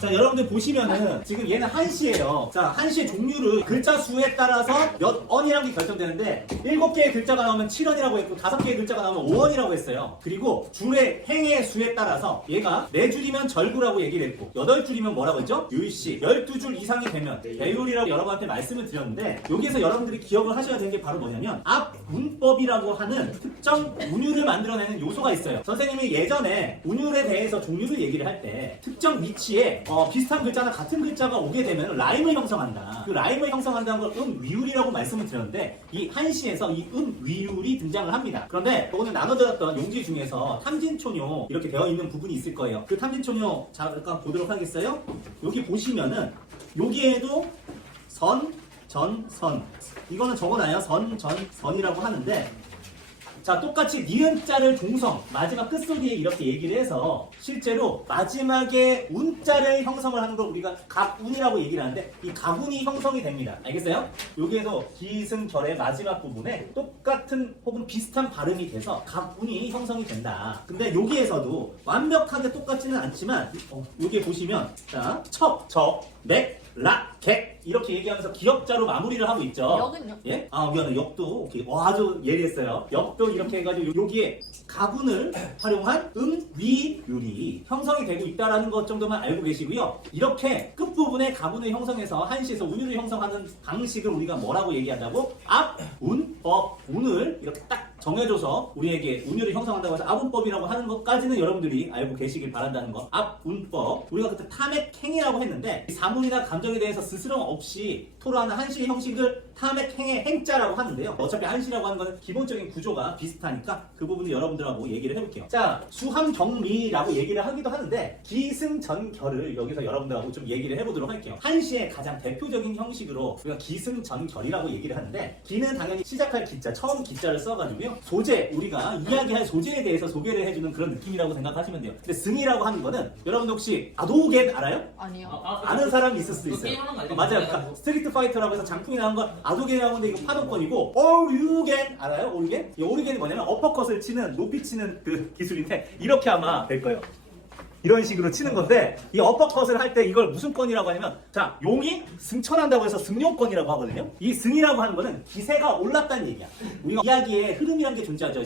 자, 여러분들 보시면은 지금 얘는 한시예요. 자, 한시의 종류를 글자 수에 따라서 몇 언이라는 게 결정되는데 7개의 글자가 나오면 7언이라고 했고 5개의 글자가 나오면 5언이라고 했어요. 그리고 줄의 행의 수에 따라서 얘가 4줄이면 절구라고 얘기를 했고 8줄이면 뭐라고 했죠? 율시. 12줄 이상이 되면 배율이라고 여러분한테 말씀을 드렸는데 여기에서 여러분들이 기억을 하셔야 되는 게 바로 뭐냐면 앞 문법이라고 하는 특정 운율을 만들어내는 요소가 있어요. 선생님이 예전에 운율에 대해서 종류를 얘기를 할 때 특정 위치에 비슷한 글자나 같은 글자가 오게 되면 라임을 형성한다. 그 라임을 형성한다는 걸 음위율이라고 말씀을 드렸는데 이 한시에서 이 음위율이 등장을 합니다. 그런데 오늘 나눠드렸던 용지 중에서 탐진초뇨 이렇게 되어 있는 부분이 있을 거예요. 그 탐진초뇨 잠깐 보도록 하겠어요. 여기 보시면은 여기에도 선, 전, 선 이거는 적어놔요. 선, 전, 선이라고 하는데 자, 똑같이 니은자를 종성, 마지막 끝소리에 이렇게 얘기를 해서 실제로 마지막에 운자를 형성을 하는 걸 우리가 각운이라고 얘기를 하는데 이 각운이 형성이 됩니다. 알겠어요? 여기에도 기승결의 마지막 부분에 똑같은 혹은 비슷한 발음이 돼서 각운이 형성이 된다. 근데 여기에서도 완벽하게 똑같지는 않지만 여기 보시면 자, 척, 적, 맥, 락, 객 이렇게 얘기하면서 기역자로 마무리를 하고 있죠. 역은요? 예? 미안해. 역도 오케이. 아주 예리했어요. 역도 이렇게 해가지고 여기에 가군을 활용한 위율이 형성이 되고 있다는 것 정도만 알고 계시고요. 이렇게 끝부분에 가군을 형성해서 한시에서 운율을 형성하는 방식을 우리가 뭐라고 얘기한다고? 앞, 운, 법, 운을 이렇게 딱 정해줘서 우리에게 운율을 형성한다고 해서 앞운법이라고 하는 것까지는 여러분들이 알고 계시길 바란다는 거. 앞운법. 우리가 그때 탐액행이라고 했는데 사물이나 감정에 대해서 스스럼 없이 토로하는 한시의 형식을 탐액행의 행자라고 하는데요. 어차피 한시라고 하는 것은 기본적인 구조가 비슷하니까 그 부분을 여러분들하고 얘기를 해볼게요. 자, 수함경미라고 얘기를 하기도 하는데 기승전결을 여기서 여러분들하고 좀 얘기를 해보도록 할게요. 한시의 가장 대표적인 형식으로 우리가 기승전결이라고 얘기를 하는데 기는 당연히 시작할 기자, 처음 기자를 써가지고요. 소재, 우리가 이야기할 소재에 대해서 소개를 해주는 그런 느낌이라고 생각하시면 돼요. 근데 승이라고 하는 거는 여러분들 혹시 아도겐 알아요? 아니요. 아는 사람이 있을 수도 있어요. 게임하는 거 아니에요? 맞아요. 그러니까 스트리트 파이터라고 해서 장풍이 나온 건 아도겐이라고 하는데 이거 파동권이고 오류겐 알아요? 오류겐? 이 오류겐이 뭐냐면 어퍼컷을 치는 높이 치는 그 기술인데 이렇게 아마 될 거예요. 이런 식으로 치는 건데 이 어퍼컷을 할 때 이걸 무슨 권이라고 하냐면 자, 용이 승천한다고 해서 승용권이라고 하거든요. 이 승이라고 하는 거는 기세가 올랐다는 얘기야. 우리가 이야기에 흐름이란 게 존재하죠.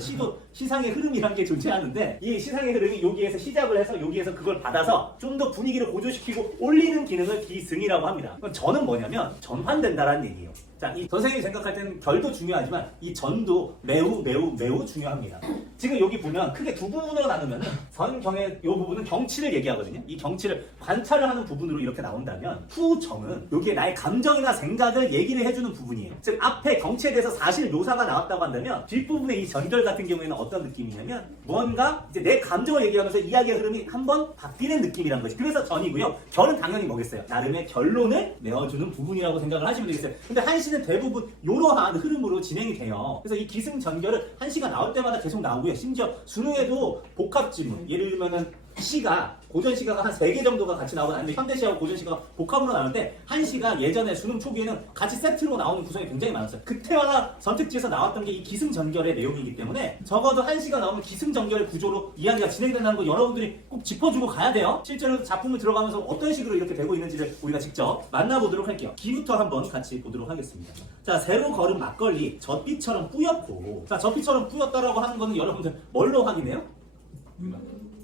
시상의 흐름이란 게 존재하는데 이 시상의 흐름이 여기에서 시작을 해서 여기에서 그걸 받아서 좀 더 분위기를 고조시키고 올리는 기능을 기승이라고 합니다. 그럼 전은 뭐냐면 전환된다라는 얘기예요. 자, 이 선생님이 생각할 때는 결도 중요하지만 이 전도 매우 중요합니다. 지금 여기 보면 크게 두 부분으로 나누면 선경의 이 부분은 경치를 얘기하거든요. 이 경치를 관찰을 하는 부분으로 이렇게 나온다면 후정은 여기에 나의 감정이나 생각을 얘기를 해주는 부분이에요. 즉 앞에 경치에 대해서 사실 묘사가 나왔다고 한다면 뒷부분의 이 전결 같은 경우에는 어떤 느낌이냐면 뭔가 이제 내 감정을 얘기하면서 이야기의 흐름이 한번 바뀌는 느낌이란 거지. 그래서 전이고요. 결은 당연히 뭐겠어요? 나름의 결론을 내어주는 부분이라고 생각을 하시면 되겠어요. 근데 한시는 대부분 이러한 흐름으로 진행이 돼요. 그래서 이 기승전결을 한시가 나올 때마다 계속 나오고요. 심지어 수능에도 복합지문, 예를 들면은 시가 고전 시가가 한 3개 정도가 같이 나오거나 아니면 현대 시하고 고전 시가 복합으로 나오는데 한시가 예전에 수능 초기에는 같이 세트로 나오는 구성이 굉장히 많았어요. 그때마다 선택지에서 나왔던 게 이 기승전결의 내용이기 때문에 적어도 한시가 나오면 기승전결의 구조로 이야기가 진행된다는 거 여러분들이 꼭 짚어주고 가야 돼요. 실제로 작품을 들어가면서 어떤 식으로 이렇게 되고 있는지를 우리가 직접 만나보도록 할게요. 기부터 한번 같이 보도록 하겠습니다. 자, 새로 걸은 막걸리 젖빛처럼 뿌옇고 자, 젖빛처럼 뿌옇다라고 하는 거는 여러분들 뭘로 확인해요?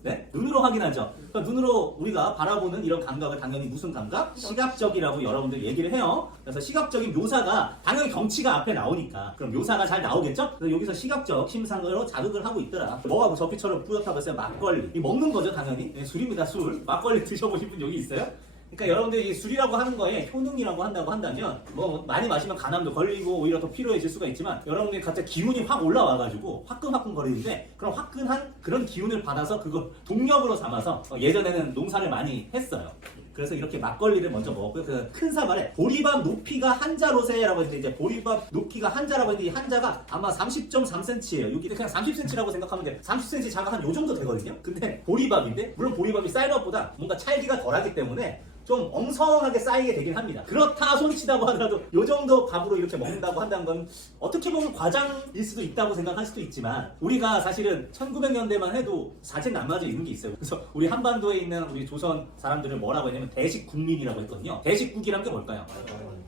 네? 눈으로 확인하죠. 그러니까 눈으로 우리가 바라보는 이런 감각을 당연히 무슨 감각? 시각적이라고 여러분들 얘기를 해요. 그래서 시각적인 묘사가 당연히 경치가 앞에 나오니까 그럼 묘사가 잘 나오겠죠? 그래서 여기서 시각적 심상으로 자극을 하고 있더라. 뭐가 저피처럼 뿌옇다고 했어요? 막걸리. 이 먹는 거죠, 당연히. 네, 술입니다, 술. 막걸리 드셔보신 분 여기 있어요? 그러니까 여러분들이 술이라고 하는 거에 효능이라고 한다고 한다면 뭐 많이 마시면 간암도 걸리고 오히려 더 피로해질 수가 있지만 여러분들이 갑자기 기운이 확 올라와가지고 화끈화끈 거리는데 그런 화끈한 그런 기운을 받아서 그걸 동력으로 삼아서 예전에는 농사를 많이 했어요. 그래서 이렇게 막걸리를 먼저 먹었고요. 그 큰 사발에 보리밥 높이가 한자로세라고 했는데 이제 보리밥 높이가 한자라고 했는데 이 한자가 아마 30.3cm예요. 여기 그냥 30cm라고 생각하면 돼. 30cm 자가 한 요 정도 되거든요. 근데 보리밥인데 물론 보리밥이 쌀밥보다 뭔가 찰기가 덜하기 때문에 좀 엉성하게 쌓이게 되긴 합니다. 그렇다 소리치다고 하더라도 요 정도 밥으로 이렇게 먹는다고 한다는 건 어떻게 보면 과장일 수도 있다고 생각할 수도 있지만 우리가 사실은 1900년대만 해도 사진 남아져 있는 게 있어요. 그래서 우리 한반도에 있는 우리 조선 사람들을 뭐라고 했냐면 대식국민이라고 했거든요. 대식국이란 게 뭘까요?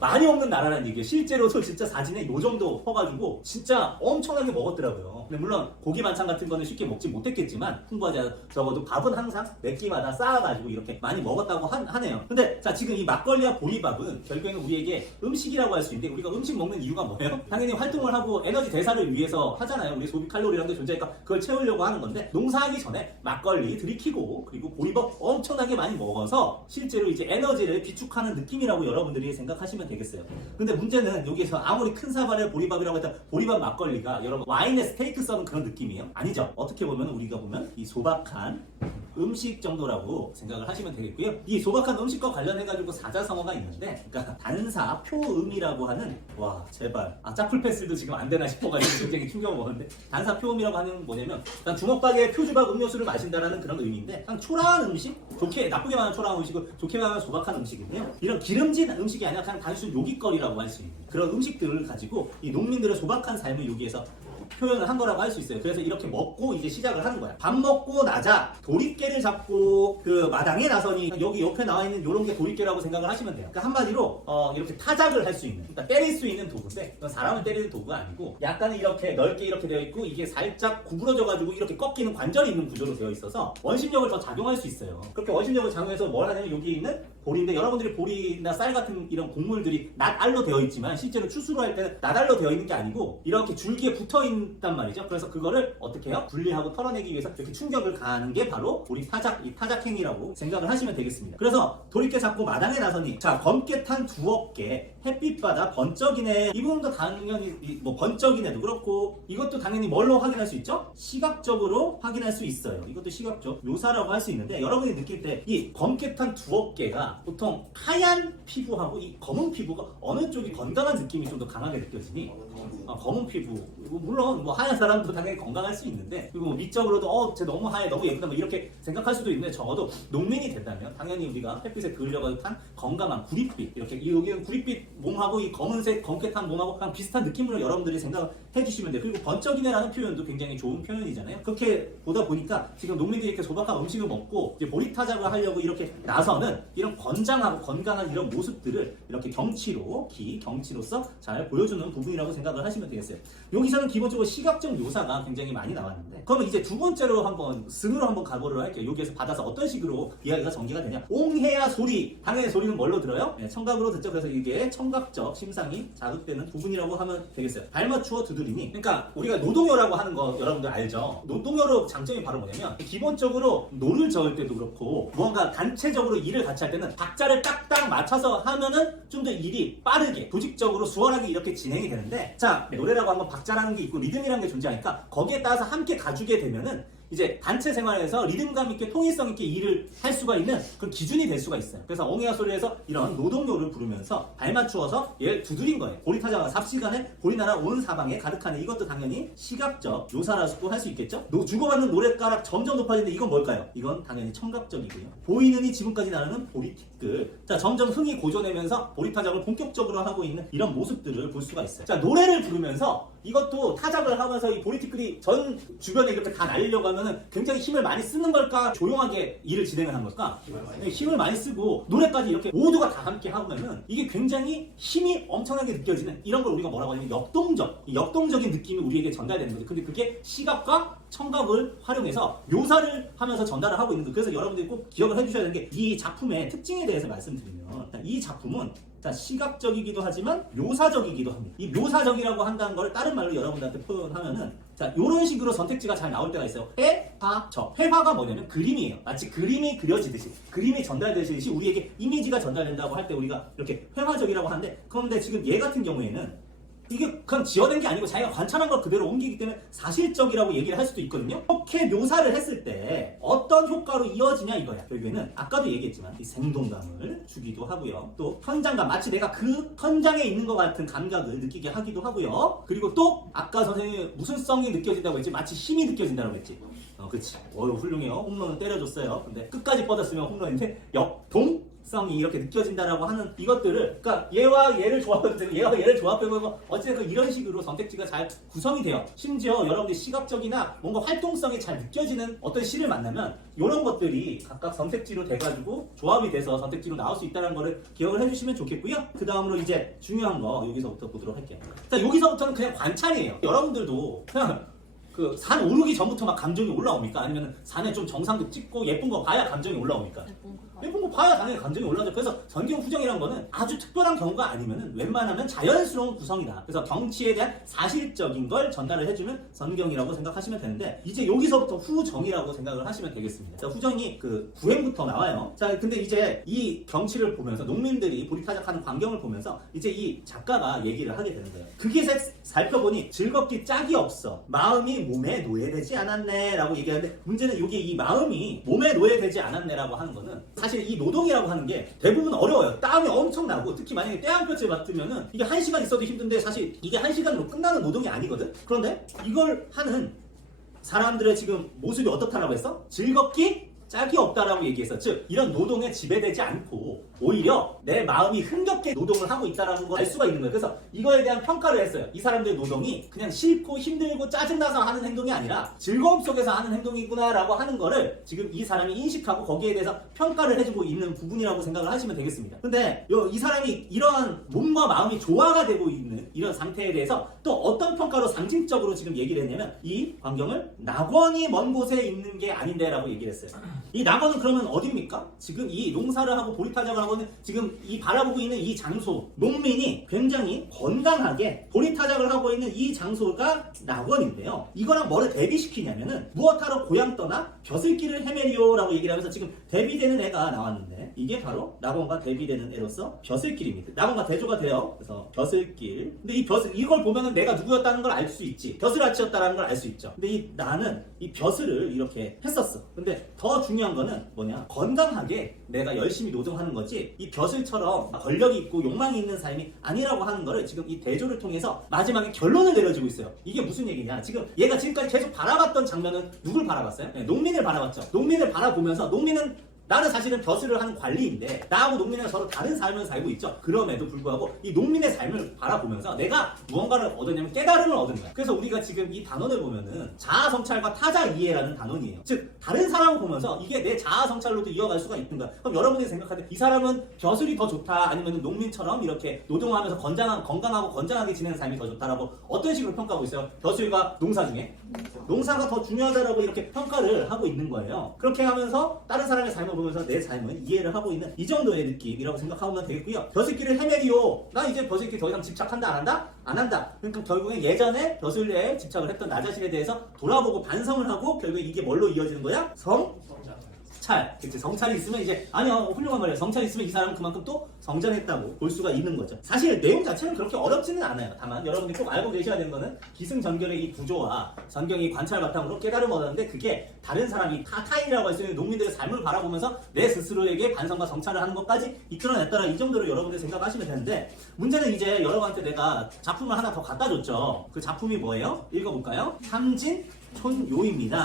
많이 먹는 나라라는 얘기예요. 실제로도 진짜 사진에 요 정도 퍼가지고 진짜 엄청나게 먹었더라고요. 근데 물론 고기 반찬 같은 거는 쉽게 먹지 못했겠지만 풍부하지 않아 적어도 밥은 항상 몇 끼마다 쌓아가지고 이렇게 많이 먹었다고 하네요. 근데 자 지금 이 막걸리와 보리밥은 결국에는 우리에게 음식이라고 할 수 있는데 우리가 음식 먹는 이유가 뭐예요? 당연히 활동을 하고 에너지 대사를 위해서 하잖아요. 우리 소비 칼로리라는 게 존재하니까 그걸 채우려고 하는 건데 농사하기 전에 막걸리 들이키고 그리고 보리밥 엄청나게 많이 먹어서 실제로 이제 에너지를 비축하는 느낌이라고 여러분들이 생각하시면 되겠어요. 근데 문제는 여기에서 아무리 큰 사발의 보리밥이라고 했다 보리밥 막걸리가 여러분 와인에 스테이크 써는 그런 느낌이에요? 아니죠. 어떻게 보면 우리가 보면 이 소박한 음식 정도라고 생각을 하시면 되겠고요. 이 소박한 음식과 관련해가지고 사자성어가 있는데 그러니까 단사 표음이라고 하는 와 제발 짝풀 패스도 지금 안 되나 싶어가지고 굉장히 충격을 먹었는데 단사 표음이라고 하는 뭐냐면 그냥 주먹밥에 표주박 음료수를 마신다라는 그런 의미인데 그냥 초라한 음식? 좋게 나쁘게 말하면 초라한 음식이고 좋게 말하면 소박한 음식인데요. 이런 기름진 음식이 아니라 그냥 단순 요깃거리라고 할 수 있는 그런 음식들을 가지고 이 농민들의 소박한 삶을 여기에서 표현을 한 거라고 할 수 있어요. 그래서 이렇게 먹고 이제 시작을 하는 거야. 밥 먹고 나자 도리깨를 잡고 그 마당에 나서니 여기 옆에 나와 있는 이런 게 도리깨라고 생각을 하시면 돼요. 그러니까 한마디로 이렇게 타작을 할 수 있는, 그러니까 때릴 수 있는 도구인데 사람을 때리는 도구가 아니고 약간은 이렇게 넓게 이렇게 되어 있고 이게 살짝 구부러져가지고 이렇게 꺾이는 관절이 있는 구조로 되어 있어서 원심력을 더 작용할 수 있어요. 그렇게 원심력을 작용해서 뭘 하냐면 여기 있는 보리인데 여러분들이 보리나 쌀 같은 이런 곡물들이 낫알로 되어 있지만 실제로 추수를 할 때는 낫알로 되어 있는 게 아니고 이렇게 줄기에 붙어 있단 말이죠. 그래서 그거를 어떻게 해요? 분리하고 털어내기 위해서 이렇게 충격을 가하는 게 바로 우리 타작, 이 타작행위라고 생각을 하시면 되겠습니다. 그래서 도리깨 잡고 마당에 나서니 자 검게 탄 두어깨 햇빛바다 번쩍이네. 이 부분도 당연히 뭐 번쩍이네도 그렇고 이것도 당연히 뭘로 확인할 수 있죠? 시각적으로 확인할 수 있어요. 이것도 시각적 묘사라고 할 수 있는데 여러분이 느낄 때 이 검게 탄 두어깨가 보통 하얀 피부하고 이 검은 피부가 어느 쪽이 건강한 느낌이 좀 더 강하게 느껴지니 검은 피부 물론 뭐 하얀 사람도 당연히 건강할 수 있는데 그리고 뭐 미적으로도 쟤 너무 하얘 너무 예쁘다 뭐 이렇게 생각할 수도 있는데 적어도 농민이 된다면 당연히 우리가 햇빛에 그을려가지고 탄 건강한 구릿빛 이렇게 여기는 구릿빛 몸하고 이 검은색 검게 탄 몸하고 그냥 비슷한 느낌으로 여러분들이 생각을 해주시면 돼요. 그리고 번쩍이네라는 표현도 굉장히 좋은 표현이잖아요. 그렇게 보다 보니까 지금 농민들이 이렇게 소박한 음식을 먹고 이제 보리타작을 하려고 이렇게 나서는 이런 건장하고 건강한 이런 모습들을 이렇게 경치로서 잘 보여주는 부분이라고 생각을 하시면 되겠어요. 여기서는 기본적으로 시각적 묘사가 굉장히 많이 나왔는데 그러면 이제 두 번째로 한번 승으로 한번 가보도록 할게요. 여기에서 받아서 어떤 식으로 이야기가 전개가 되냐. 옹해야 소리. 당연히 소리는 뭘로 들어요? 네, 청각으로 듣죠. 그래서 이게 청각적 심상이 자극되는 부분이라고 하면 되겠어요. 발맞추어 두드리니 그러니까 우리가 노동요라고 하는 거 여러분들 알죠? 노동요로 장점이 바로 뭐냐면 기본적으로 노를 저을 때도 그렇고 무언가 단체적으로 일을 같이 할 때는 박자를 딱딱 맞춰서 하면은 좀 더 일이 빠르게 조직적으로 수월하게 이렇게 진행이 되는데 자 노래라고 하면 박자라는 게 있고 리듬이라는 게 존재하니까 거기에 따라서 함께 가주게 되면은 이제 단체 생활에서 리듬감 있게 통일성 있게 일을 할 수가 있는 그런 기준이 될 수가 있어요. 그래서 옹해야 소리에서 이런 노동요를 부르면서 발 맞추어서 얘를 두드린 거예요. 보리타자가 삽시간에 보리나라 온 사방에 가득하네. 이것도 당연히 시각적 묘사라고 할 수 있겠죠. 주고받는 노랫가락 점점 높아지는데 이건 뭘까요? 이건 당연히 청각적이고요. 보이느니 지금까지 나르는 보리티끌. 자 점점 흥이 고조되면서 보리타작을 본격적으로 하고 있는 이런 모습들을 볼 수가 있어요. 자 노래를 부르면서 이것도 타작을 하면서 이 보리티끌이 전 주변에 이렇게 다 날리려고 하면은 굉장히 힘을 많이 쓰는 걸까? 조용하게 일을 진행을 한 걸까? 힘을 많이 쓰고 노래까지 이렇게 모두가 다 함께 하면은 이게 굉장히 힘이 엄청나게 느껴지는 이런 걸 우리가 뭐라고 하냐면 역동적인 느낌이 우리에게 전달되는 거죠. 근데 그게 시각과 청각을 활용해서 묘사를 하면서 전달을 하고 있는 거예요. 그래서 여러분들이 꼭 기억을 해주셔야 되는 게 이 작품의 특징에 대해서 말씀드리면 이 작품은 시각적이기도 하지만 묘사적이기도 합니다. 이 묘사적이라고 한다는 걸 다른 말로 여러분들한테 표현하면은 자 이런 식으로 선택지가 잘 나올 때가 있어요. 회화적. 회화가 뭐냐면 그림이에요. 마치 그림이 그려지듯이 그림이 전달되듯이 우리에게 이미지가 전달된다고 할 때 우리가 이렇게 회화적이라고 하는데 그런데 지금 얘 같은 경우에는 이게 그냥 지어낸 게 아니고 자기가 관찰한 걸 그대로 옮기기 때문에 사실적이라고 얘기를 할 수도 있거든요. 이렇게 묘사를 했을 때 어떤 효과로 이어지냐 이거야. 결국에는 아까도 얘기했지만 이 생동감을 주기도 하고요. 또 현장감, 마치 내가 그 현장에 있는 것 같은 감각을 느끼게 하기도 하고요. 그리고 또 아까 선생님이 무슨 성이 느껴진다고 했지? 마치 힘이 느껴진다고 했지. 그치. 훌륭해요. 홈런을 때려줬어요. 근데 끝까지 뻗었으면 홈런인데 정상성이 이렇게 느껴진다라고 하는 이것들을, 그러니까 얘와 얘를 조합해도 되고 얘와 얘를 조합해도 되고 어쨌든 이런 식으로 선택지가 잘 구성이 돼요. 심지어 여러분들 시각적이나 뭔가 활동성이 잘 느껴지는 어떤 시를 만나면 이런 것들이 각각 선택지로 돼가지고 조합이 돼서 선택지로 나올 수 있다는 거를 기억을 해주시면 좋겠고요. 그 다음으로 이제 중요한 거 여기서부터 보도록 할게요. 자, 여기서부터는 그냥 관찰이에요. 여러분들도 그냥 그 산 오르기 전부터 막 감정이 올라옵니까? 아니면 산에 좀 정상도 찍고 예쁜 거 봐야 감정이 올라옵니까? 예쁜 거 봐야 당연히 감정이 올라오죠. 그래서 전경 후정이란 거는 아주 특별한 경우가 아니면은 웬만하면 자연스러운 구성이다. 그래서 경치에 대한 사실적인 걸 전달을 해주면 전경이라고 생각하시면 되는데, 이제 여기서부터 후정이라고 생각을 하시면 되겠습니다. 자, 후정이 그 구행부터 나와요. 자, 근데 이제 이 경치를 보면서 농민들이 보리타작하는 광경을 보면서 이제 이 작가가 얘기를 하게 되는 거예요. 그게 살펴보니 즐겁기 짝이 없어. 마음이 몸에 노예되지 않았네 라고 얘기하는데, 문제는 이게 이 마음이 몸에 노예되지 않았네 라고 하는 거는 사실 이 노동이라고 하는 게 대부분 어려워요. 땀이 엄청 나고, 특히 만약에 떼한볕을 맞으면은 이게 1시간 있어도 힘든데 사실 이게 1시간으로 끝나는 노동이 아니거든. 그런데 이걸 하는 사람들의 지금 모습이 어떻다라고 했어? 즐겁기 짝이 없다라고 얘기했어. 즉 이런 노동에 지배되지 않고 오히려 내 마음이 흥겹게 노동을 하고 있다라는 걸 알 수가 있는 거예요. 그래서 이거에 대한 평가를 했어요. 이 사람들의 노동이 그냥 싫고 힘들고 짜증나서 하는 행동이 아니라 즐거움 속에서 하는 행동이구나 라고 하는 거를 지금 이 사람이 인식하고 거기에 대해서 평가를 해주고 있는 부분이라고 생각을 하시면 되겠습니다. 근데 이 사람이 이러한 몸과 마음이 조화가 되고 있는 이런 상태에 대해서 또 어떤 평가로 상징적으로 지금 얘기를 했냐면, 이 광경을 낙원이 먼 곳에 있는 게 아닌데 라고 얘기를 했어요. 이 낙원은 그러면 어딥니까? 지금 이 농사를 하고 보리타작을 하고는 지금 이 바라보고 있는 이 장소, 농민이 굉장히 건강하게 보리타작을 하고 있는 이 장소가 낙원인데요. 이거랑 뭐를 대비시키냐면은, 무엇하러 고향 떠나 벼슬길을 헤매리오 라고 얘기를 하면서 지금 대비되는 애가 나왔는데, 이게 바로 낙원과 대비되는 애로서 벼슬길입니다. 낙원과 대조가 돼요. 그래서 벼슬길. 근데 이 벼슬, 이걸 보면은 내가 누구였다는 걸 알 수 있지. 벼슬아치였다는 걸 알 수 있죠. 근데 나는 이 벼슬을 이렇게 했었어. 근데 더 중요한 거는 뭐냐? 건강하게 내가 열심히 노동하는 거지, 이 벼슬처럼 권력이 있고 욕망이 있는 삶이 아니라고 하는 거를 지금 이 대조를 통해서 마지막에 결론을 내려주고 있어요. 이게 무슨 얘기냐? 지금 얘가 지금까지 계속 바라봤던 장면은 누굴 바라봤어요? 네, 농민을 바라봤죠. 농민을 바라보면서, 농민은 나는 사실은 벼슬을 하는 관리인데 나하고 농민은 서로 다른 삶을 살고 있죠. 그럼에도 불구하고 이 농민의 삶을 바라보면서 내가 무언가를 얻었냐면 깨달음을 얻은 거야. 그래서 우리가 지금 이 단원을 보면은 자아성찰과 타자 이해라는 단원이에요. 즉 다른 사람을 보면서 이게 내 자아성찰로도 이어갈 수가 있는가. 그럼 여러분이 생각할 때 이 사람은 벼슬이 더 좋다, 아니면 농민처럼 이렇게 노동하면서 건강하고 건장하게 지내는 삶이 더 좋다라고 어떤 식으로 평가하고 있어요? 벼슬과 농사 중에 농사가 더 중요하다라고 이렇게 평가를 하고 있는 거예요. 그렇게 하면서 다른 사람의 삶을 보면서 내 삶을 이해를 하고 있는 이 정도의 느낌이라고 생각하면 되겠고요. 벼슬길을 헤매리오. 나 이제 벼슬길 더 이상 집착한다 안 한다? 안 한다. 그러니까 결국에 예전에 벼슬에 집착을 했던 나 자신에 대해서 돌아보고 반성을 하고 결국에 이게 뭘로 이어지는 거야? 성찰. 그치? 성찰이 있으면 이제 아니요, 훌륭한 말이에요. 성찰이 있으면 이 사람은 그만큼 또 성장했다고 볼 수가 있는 거죠. 사실 내용 자체는 그렇게 어렵지는 않아요. 다만 여러분들이 꼭 알고 계셔야 되는 거는 기승전결의 이 구조와 전경이 관찰 바탕으로 깨달음을 얻었는데, 그게 다른 사람이 타인이라고 할 수 있는 농민들의 삶을 바라보면서 내 스스로에게 반성과 성찰을 하는 것까지 이끌어냈다라, 이 정도로 여러분들 생각하시면 되는데, 문제는 이제 여러분한테 내가 작품을 하나 더 갖다 줬죠. 그 작품이 뭐예요? 읽어볼까요? 삼진촌요입니다.